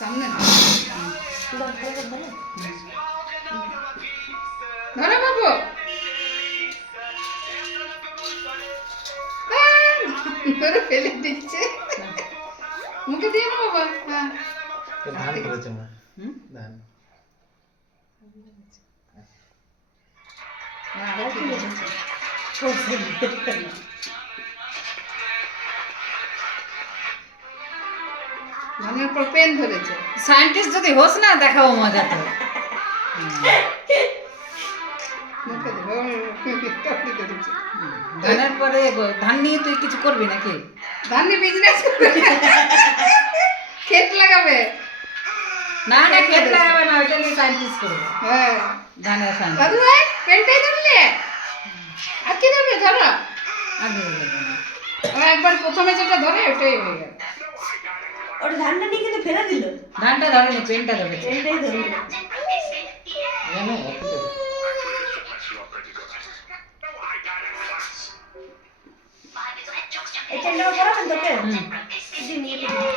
সামনে ধরো বাবু, ধরে ফেলে দিচ্ছে, মুখে দিয়ে না বাবা। হ্যাঁ ধান করেছে মা, ধান ধানের পর পেন ধরেছে। সায়েন্টিস্ট যদি হোস না দেখাবো মজা তো। মুখে ধরে ধরেছে। ধানের পরে ধান নিয়ে তুই কিছু করবি নাকি? ধান নিয়ে বিজনেস করবে, ক্ষেত লাগাবে। না না খেত লাগাবে না, ওইটা নিয়ে সায়েন্টিস্ট করবে। হ্যাঁ ধানের দাদু সায়েন্টিস্ট। ভাই পেনটাই ধরলে, আর কি ধরবে ধরো। আর ধরে দেবে না। ও একবার প্রথমে যেটা ধরে ওটাই হয়ে গেল। ওর ধানটা নিয়ে কিন্তু ফেলে দিল, ধানটা ধরেনি, পেনটা ধরেছে। এটাই ধরল। জানো এই চেনটা পড়াবেন তোকে? হুম। দিন নিয়ে